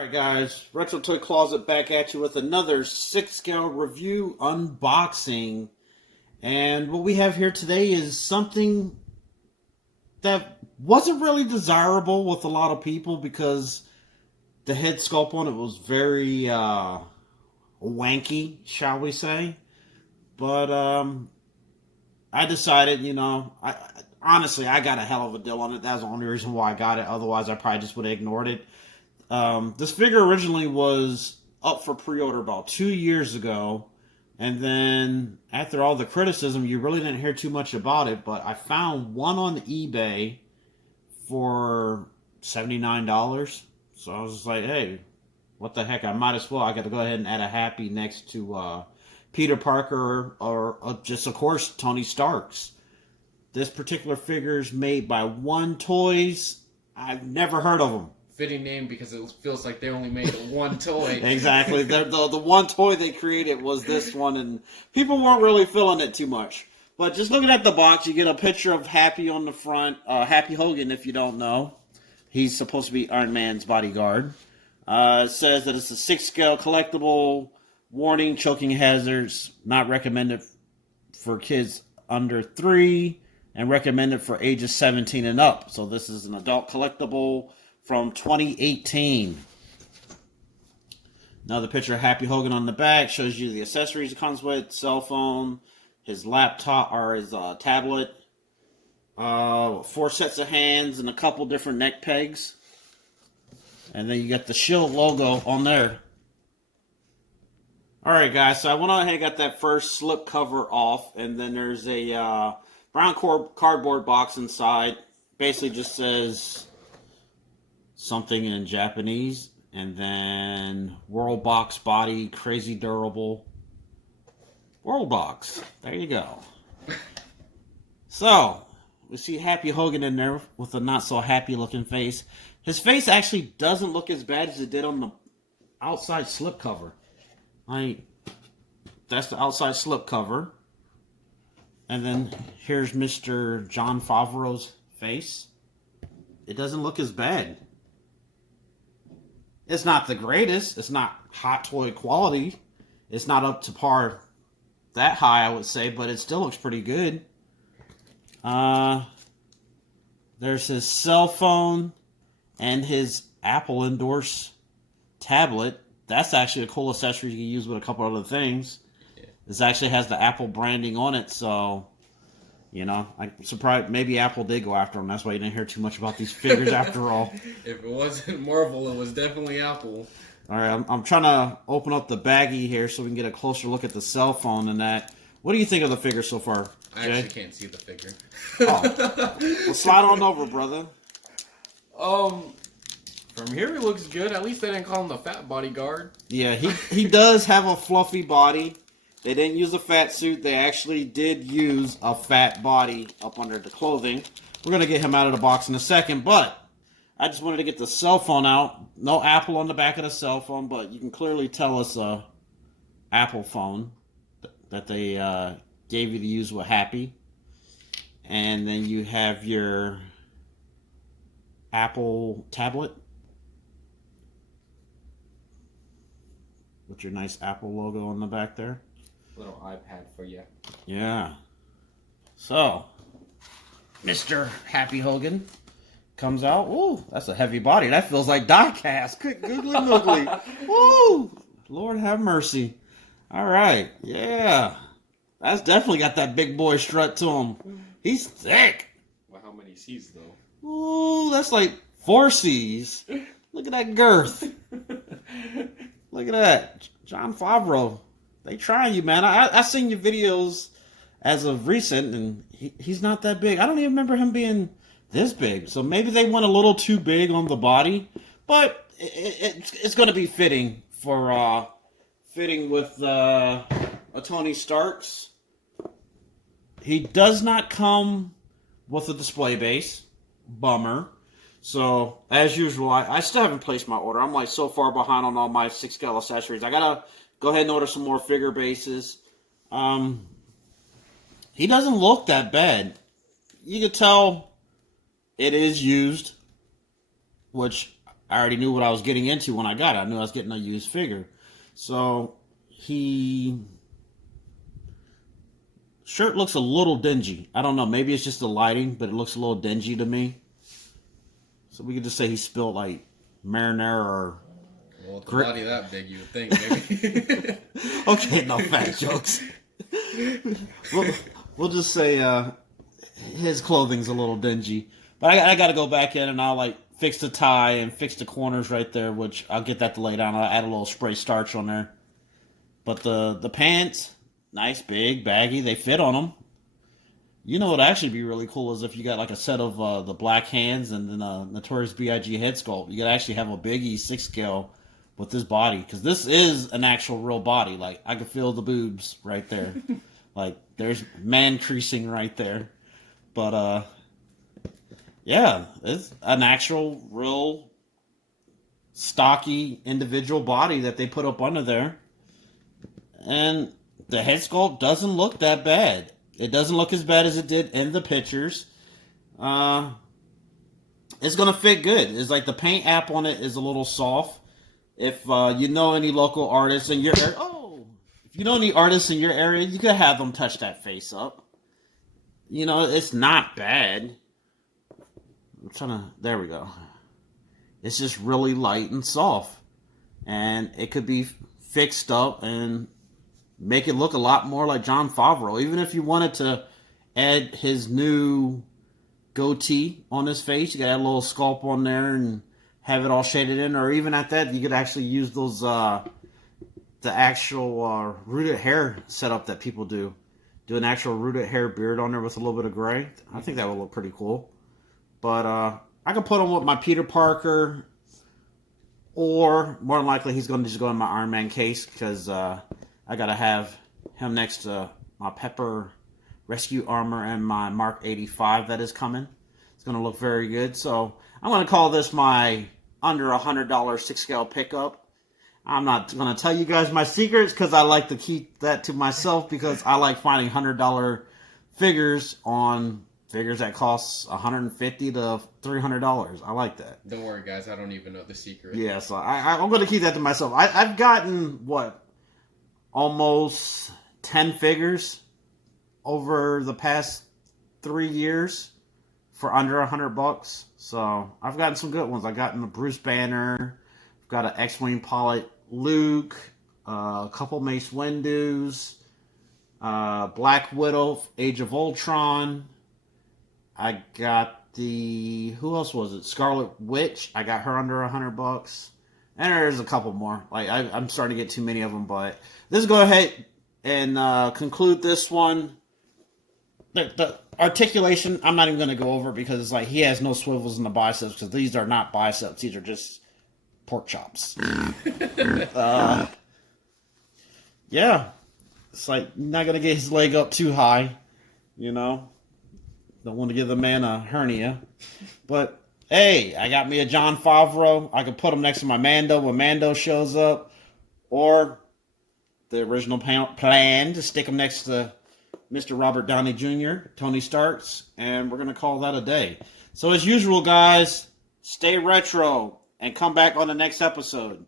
Alright guys, Retro Toy Closet back at you with another 6-scale review unboxing. And what we have here today is something that wasn't really desirable with a lot of people because the head sculpt on it was very wanky, shall we say. But I decided, honestly, I got a hell of a deal on it. That's the only reason why I got it. Otherwise, I probably just would have ignored it. This figure originally was up for pre-order about 2 years ago, and then after all the criticism, you really didn't hear too much about it, but I found one on eBay for $79, so I was just like, hey, what the heck, I might as well. I got to go ahead and add a Happy next to Peter Parker or just, of course, Tony Stark's. This particular figure is made by One Toys. I've never heard of them. Fitting name because it feels like they only made one toy. Exactly. The one toy they created was this one, and people weren't really feeling it too much. But just looking at the box, you get a picture of Happy on the front. Happy Hogan, if you don't know. He's supposed to be Iron Man's bodyguard. It says that it's a 6-scale collectible. Warning, choking hazards. Not recommended for kids under 3. And recommended for ages 17 and up. So this is an adult collectible from 2018. Another picture of Happy Hogan on the back shows you the accessories it comes with: cell phone, his laptop or his tablet, 4 sets of hands and a couple different neck pegs, and then you got the Shield logo on there. All right, guys. So I went on ahead and got that first slip cover off, and then there's a brown cardboard box inside. Basically, just says something in Japanese, and then World Box Body, crazy durable. World Box. There you go. So, we see Happy Hogan in there with a not so happy looking face. His face actually doesn't look as bad as it did on the outside slipcover. That's the outside slipcover. And then here's Mr. Jon Favreau's face. It doesn't look as bad. It's not the greatest. It's not Hot Toy quality. It's not up to par that high, I would say, but it still looks pretty good. There's his cell phone and his Apple endorsed tablet. That's actually a cool accessory you can use with a couple other things. Yeah. This actually has the Apple branding on it, so I'm surprised maybe Apple did go after them. That's why you didn't hear too much about these figures after all. If it wasn't Marvel, it was definitely Apple. All right, I'm trying to open up the baggie here so we can get a closer look at the cell phone and that. What do you think of the figure so far, Jay? I actually can't see the figure. Oh. Well, slide on over, brother. From here it looks good. At least they didn't call him the fat bodyguard. Yeah, he does have a fluffy body. They didn't use a fat suit. They actually did use a fat body up under the clothing. We're going to get him out of the box in a second, but I just wanted to get the cell phone out. No Apple on the back of the cell phone, but you can clearly tell it's a Apple phone that they gave you to use with Happy. And then you have your Apple tablet with your nice Apple logo on the back there. Little iPad for you. Yeah. So, Mr. Happy Hogan comes out. Ooh, that's a heavy body. That feels like die cast. Googly moogly. Woo! Lord have mercy. All right. Yeah. That's definitely got that big boy strut to him. He's thick. Well, how many C's, though? Ooh, that's like 4 C's. Look at that girth. Look at that. Jon Favreau. They trying you, man. I seen your videos as of recent, and he's not that big. I don't even remember him being this big. So maybe they went a little too big on the body, but it's going to be fitting for fitting with a Tony Stark's. He does not come with a display base. Bummer. So, as usual, I still haven't placed my order. I'm like so far behind on all my 6-scale accessories. I gotta go ahead and order some more figure bases. He doesn't look that bad. You can tell it is used, which I already knew what I was getting into when I got it. I knew I was getting a used figure. So shirt looks a little dingy. I don't know. Maybe it's just the lighting, but it looks a little dingy to me. So we could just say he spilled like marinara or... Well, with a body that big, you would think, maybe. Okay, no fat jokes. We'll just say his clothing's a little dingy. But I got to go back in and I'll like fix the tie and fix the corners right there, which I'll get that to lay down. I'll add a little spray starch on there. But the pants, nice, big, baggy. They fit on them. You know what would actually be really cool is if you got like a set of the Black Hands and then a Notorious B.I.G. head sculpt. You could actually have a Biggie 6 scale with this body. Because this is an actual real body. Like, I could feel the boobs right there. Like, there's man creasing right there. But, yeah, it's an actual, real, stocky, individual body that they put up under there. And the head sculpt doesn't look that bad. It doesn't look as bad as it did in the pictures. It's going to fit good. It's like the paint app on it is a little soft. If you know any local artists in your area, if you know any artists in your area, you could have them touch that face up. You know, it's not bad. There we go. It's just really light and soft. And it could be fixed up and make it look a lot more like Jon Favreau. Even if you wanted to add his new goatee on his face, you could add a little sculpt on there and have it all shaded in. Or even at that, you could actually use those, the actual rooted hair setup that people do. Do an actual rooted hair beard on there with a little bit of gray. I think that would look pretty cool. But I could put him with my Peter Parker, or more than likely he's going to just go in my Ironman case because I got to have him next to my Pepper Rescue Armor and my Mark 85 that is coming. It's going to look very good. So I'm going to call this my under $100 6 scale pickup. I'm not going to tell you guys my secrets because I like to keep that to myself because I like finding $100 figures on figures that cost $150 to $300. I like that. Don't worry, guys. I don't even know the secret. Yeah, so I'm going to keep that to myself. I've gotten, almost 10 figures over the past 3 years for under $100. So I've gotten some good ones. I've gotten the Bruce Banner. I've got an X-Wing pilot Luke. A couple Mace Windu's. Black Widow, Age of Ultron. I got who else was it? Scarlet Witch. I got her under $100. And there's a couple more. I'm starting to get too many of them, but let's go ahead and conclude this one. The articulation, I'm not even going to go over because it's like he has no swivels in the biceps because these are not biceps. These are just pork chops. Yeah. It's like not going to get his leg up too high, you know. Don't want to give the man a hernia. But, hey, I got me a Jon Favreau. I could put him next to my Mando when Mando shows up. Or the original plan to stick him next to Mr. Robert Downey Jr., Tony Starks. And we're going to call that a day. So, as usual, guys, stay retro and come back on the next episode.